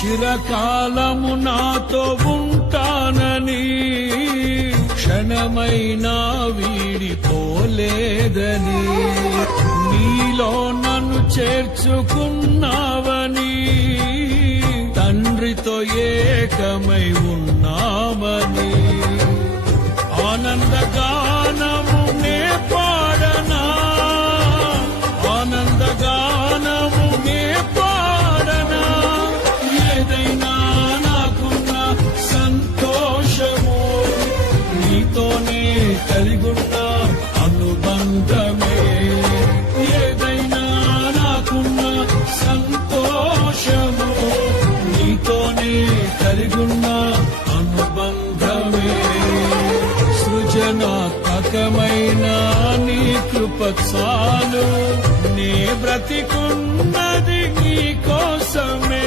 చిరకాలము నాతో ఉంటానని క్షణమైనా వీడిపోలేదని నీలో నన్ను చేర్చుకున్నావని తండ్రితో ఏకమై ఉన్నామని ఆనందగానము నే పాడనా ఆనందగానము నే పాడనా ఏదైనా నాకున్న సంతోషము నీతోనే కలిగున్న అనుబంధమే ఏదైనా నాకున్న సంతోషము నీతోనే కలిగున్న అనుబంధమే సృజనాత్మకమైన నీ కృప చాలు నే బ్రతికున్నది నీ కోసమే